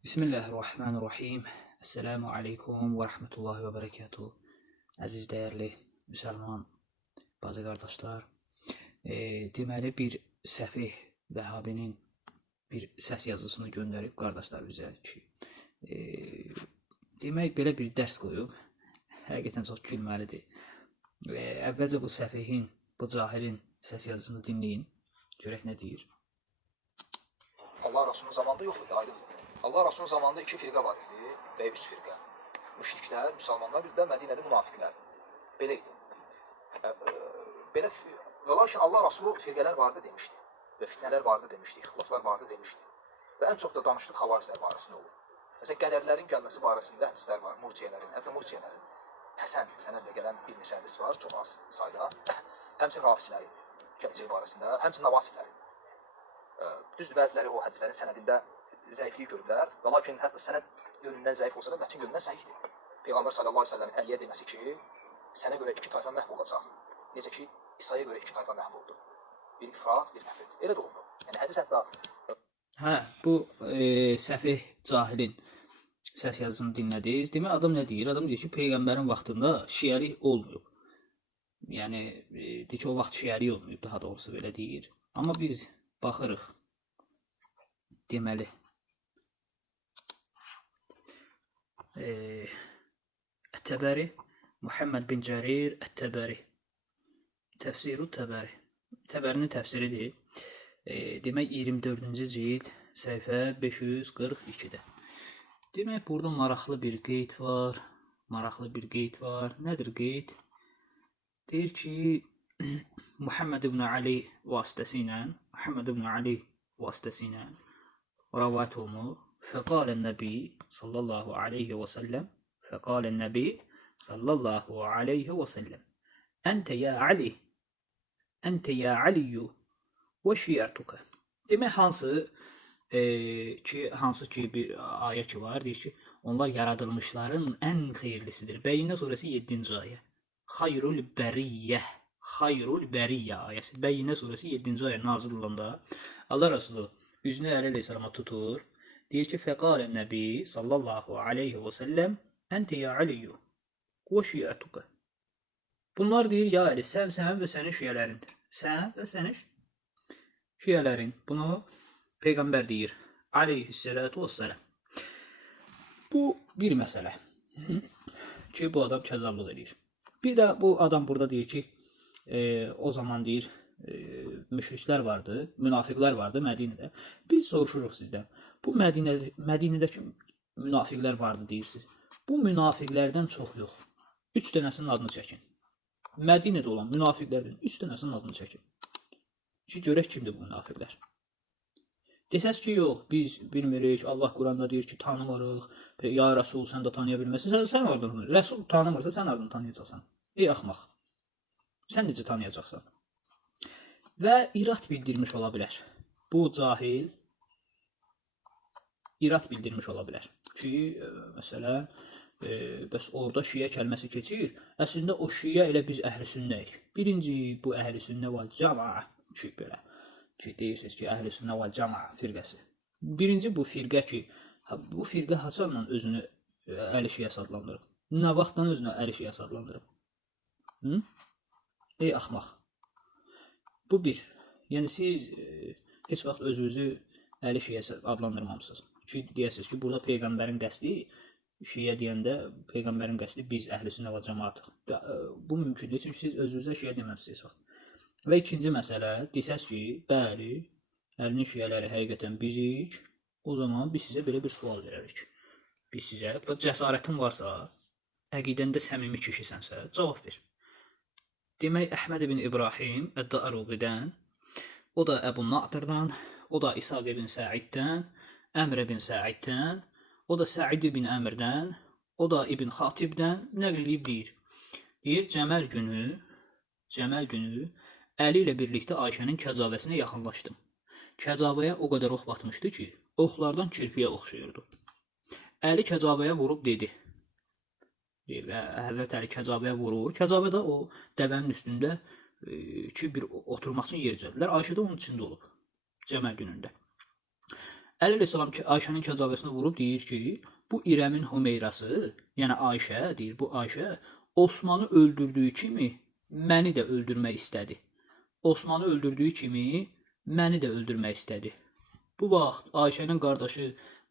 Bismillahirrahmanirrahim. Esselamu aleykum və rəhmətullahi və bərəkətuhu. Əziz dəyərli müsəlman bacı qardaşlar, deməli bir səfih Vəhabinin bir səs yazısını göndərib qardaşlar bizə ki, demək belə bir dərs qoyub. Həqiqətən çox gülməlidir. Əvvəlcə bu səfihin, bu cahilin səs yazısını dinləyin. Görək nə deyir. Allah Rasulunun zamanında yoxdur, aydındır. Allah Rasulunun zamanında iki firqə var idi və üç firqə. Müşriklər, müsəlmanlar, bir də Mədinədə münafiqlər. Belə idi. Və lakin Allah Rasulu firqələr vardı demişdi. Və fitnələr vardı demişdi, ixtilaflar vardı demişdi. Və ən çox da danışdıq xavariclər barəsində olur. Məsələn, qədərlərin gəlməsi barəsində hədislər var, murciyələrin, hətta murciyələrin Həsən sənədlə gələn bir neçə hədis var, çox az sayda. Həmçinin rafislərin gələcəyi barəsində, həmçinin navasiblərin. Düzdür, bəziləri o hədislərin sənədində zəifliyi görürlər və lakin hətta sənəd yönündən zəif olsa da mətin yönündən səhihdir. Peyğəmbər sallallahu əleyhi və səlləmin Əliyə deməsi ki, sənə görə iki tayfa məhv olacaq. Necə ki, İsa'ya görə iki tayfa məhv oldu. Bir ifrat, bir təfrid. Elə də oldu. Yəni hədis hətta Bu səfih cahilin səs yazısını dinlədiniz. Demək adam nə deyir? Adam deyir ki, peyğəmbərin vaxtında şiəlik olmayıb. Yəni deyir ki, o vaxt şiəlik olmayıb, daha doğrusu belə deyir. Amma biz baxırıq. Deməli Ət-Təbəri, Muhammed bin Cərir Ət-Təbəri, Təfsiru Təbəri, Təbərinin təfsiridir. Demək 24-cü cild, səhifə 542-də. Demək burada maraqlı bir qeyd var. Nədir qeyd? Deyir ki, Muhammed ibn Ali vasitəsilə rəvayət olunur. فقال النبي صلى الله عليه وسلم أنت يا علي وشيعتك. Demək hansı ki bir ayə ki var, deyir ki, onlar yaradılmışların ən xeyirlisidir. Bəyyinə surəsi 7-ci ayə. Xayrul bəriyyə ayəsi. Bəyyinə surəsi 7-ci ayə nazil olanda Allah Resulü üzünü Əli əleyhissalama tutur. Deyir ki, fəqalə nəbi sallallahu aleyhi və səlləm əntə ya aliyyu və şiətuqə. Bunlar deyir, ya Əli, sən və sənin şiyələrindir. Sən və sənin şiyələrin. Bunu Peyğəmbər deyir, aleyhissalatu vesselam. Bu bir məsələ ki, bu adam kəzzablıq edir. Bir də bu adam burada deyir ki, o zaman deyir, müşriklər vardı, münafiqlər vardı Mədinədə. Biz soruşuruq sizdən, bu Mədinədəki münafiqlər vardı deyirsiniz. Bu münafiqlərdən çox yox. 3 dənəsinin adını çəkin. Mədinədə olan münafiqlərdən 3 dənəsinin adını çəkin. Ki, görək kimdir bu münafiqlər. Desəz ki, yox, biz bilmirik, Allah Quranda deyir ki, tanımırıq, ya Rəsul sən də tanıya bilməsin. Sən oradan tanıyır. Rəsul tanımırsa sən oradan tanıyacaqsan. Ey axmaq. Sən necə tanıyacaqsan? Və irad bildirmiş ola bilər. Bu cahil irad bildirmiş ola bilər. Ki, məsələn, bəs orada şiə kəlməsi keçir. Əslində o şiə elə biz əhl-i sünnəyik. Birinci, bu əhl-i sünnə vəl cəmaa ki, belə. Ki, deyirsiniz ki, əhl-i sünnə vəl cəmaa firqəsi. Birinci bu firqə ki, bu firqə haçanla özünü əli şiəsi adlandırıb? Nə vaxtdan özünü əli şiəsi adlandırıb? Ey axmaq. Bu bir. Yəni siz heç vaxt özünüzü əli şiəsi adlandırmamısınız. Ki, deyəsiniz ki, burada Peyğəmbərin qəsdi, şiə deyəndə Peyğəmbərin qəsdi biz əhl-i sünnə və cəmaatıq. Bu mümkün deyil, çünki siz özünüzə şiə deməmsiniz. Və ikinci məsələ, desəz ki, bəli, əlinin şiələri həqiqətən bizik, o zaman biz sizə belə bir sual verərik. Biz sizə, cəsarətin varsa, əqidəndə səmimi kişisənsə, cavab ver. Demək, Əhməd ibn İbrahim Əd-Daruqidən, o da Əbu Nadirdən, o da İsaq ibn Səiddən, Əmr ibn Səiddən, o da Səid ibn Əmrdən, o da İbn Xatibdən nəql edib deyir. Deyir, Cəməl günü Əli ilə birlikdə Ayşənin kəcavəsinə yaxınlaşdım. Kəcavəyə o qədər ox batmışdı ki, oxlardan kirpiyə oxşayırdı. Əli kəcavəyə vurub dedi. Həzrət Əli kəcavəyə vurur. Kəcavə də o dəvənin üstündə ki, bir oturmaq üçün yer düzəldilər. Ayşə də onun içində olub. Cəməl günündə. Əli əleyhissalam ki, Ayşənin kəcavəsinə vurub deyir ki, bu İrəmin Hümeyrası, yəni Ayşə deyir, bu Ayşə Osmanı öldürdüyü kimi məni də öldürmək istədi. Osmanı öldürdüyü kimi məni də öldürmək istədi. Bu vaxt Ayşənin qardaşı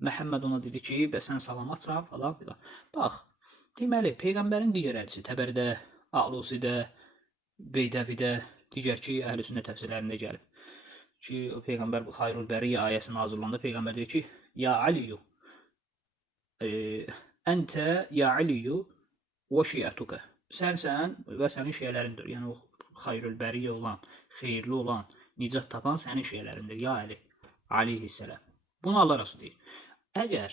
Məhəmməd ona dedi ki, bəs sən salamatsan falan filan. Bax, deməli peyğəmbərin digər hədisi Təbəridə, A'lusidə, Beydəvidə, digər ki, Əhl-i-Sünnə təfsirlərində gəlib ki, o peyğəmbər bu Xayrul Bəriyyə ayəsi nazilanda peyğəmbər deyir ki, ya Aliyu, əntə ya Aliyu və şiətuka. Sənsən və sənin şiələrindir. Yəni o Xayrul Bəriyyə olan, xeyirli olan, nicat tapan sənin şiələrindir. Ya Ali, aleyhissalam. Bunu Allah Rəsul deyir. Əgər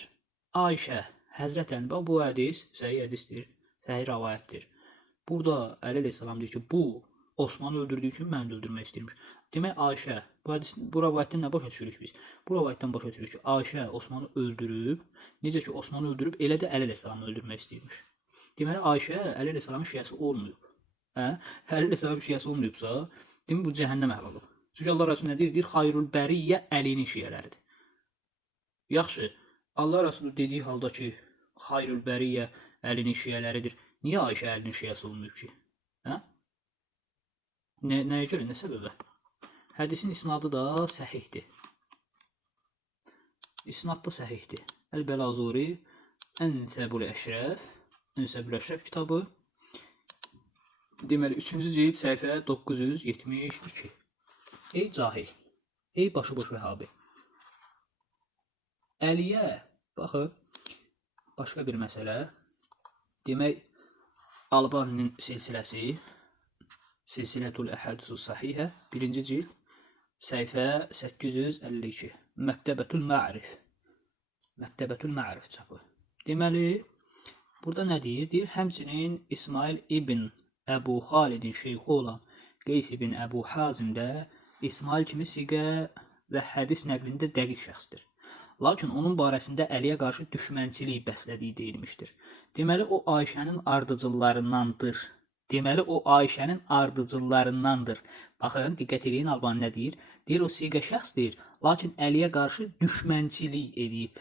Ayşə, Həzrət Əli, bu hədis səhih hədisdir, səhih rəvayətdir. Burada Əli əleyhissalam deyir ki, bu Osmanı öldürdüyü kimi məni də öldürmək istəyirmiş. Demək Ayşə, bu rəvayətdən nə başa düşürük biz? Bu rəvayətdən başa düşürük ki, Ayşə Osmanı öldürüb, necə ki Osmanı öldürüb, elə də Əli əleyhissalamı öldürmək istəyirmiş. Deməli Ayşə Əli əleyhissalamın şiəsi olmayıb. Əli əleyhissalamın şiəsi olmayıbsa, demək bu cəhənnəm əhli olub. Çünki Allah Rəsulü nə deyir? Deyir, Xayrul Bəriyyə Əlinin şiələridir. Yaxşı, Allah Rəsulü dediyi halda ki, Xayrul Bəriyyə Əlinin şiələridir. Niyə Ayşə Əlinin şiəsi olmayıb ki? Nəyə görə, nə səbəbə? Hədisin isnadı da səhihdir. İsnad da səhihdir. Əl-Bəlazuri Ənsəbul Əşrəf, Ənsəbul Əşrəf kitabı. Deməli, 3-cü cild səhifə 972. Ey cahil, ey başıboş vəhabi. Əliyə, baxın, başqa bir məsələ. Demək, Albaninin silsiləsi, Silsilətul Əhədisus Sahihə, 1-ci cild, səhifə 852. Məktəbətül Ma'rif. Məktəbətül Ma'rif çapı. Deməli, burada nə deyir? Deyir, həmçinin İsmail ibn Əbu Xalidin şeyxi olan Qeys ibn Əbu Hazim də İsmail kimi siqə və hədis nəqlində dəqiq şəxsdir. Lakin onun barəsində Əliyə qarşı düşmənçilik bəslədiyi deyilmişdir. Deməli, o Ayşənin ardıcıllarındandır. Deməli, o Ayşənin ardıcıllarındandır. Baxın, diqqət edin, Albani nə deyir? Deyir, o siqə şəxsdir, lakin Əliyə qarşı düşmənçilik edib.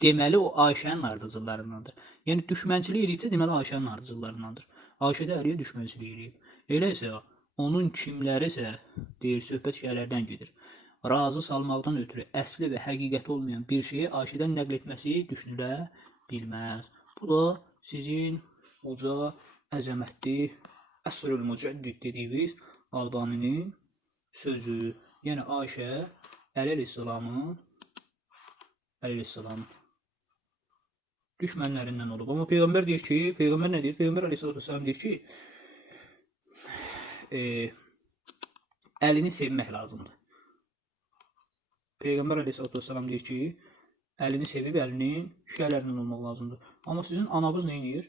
Deməli, o Ayşənin ardıcıllarındandır. Yəni, düşmənçilik edibsə, deməli, Ayşənin ardıcıllarındandır. Ayşə də Əliyə düşmənçilik edib. Elə isə, onun kimləri isə, deyir, söhbət şeylərdən gedir. Razı salmaqdan ötürü əsli və həqiqəti olmayan bir şeyi Ayşədən nəql etməsi düşünülə bilməz. Bu da sizin uca, əzəmətli, əsrül mücəddid dediyimiz Albaninin sözü. Yəni Ayşə Əli əleyhissalamın düşmənlərindən olub. Amma Peyğəmbər deyir ki, Peyğəmbər nə deyir? Peyğəmbər əleyhissalam deyir ki, əlini sevmək lazımdır. Peyğəmbər əleyhissalam deyir ki, əlini sevib əlinin şiələrindən olmaq lazımdır. Amma sizin anabız nə edir?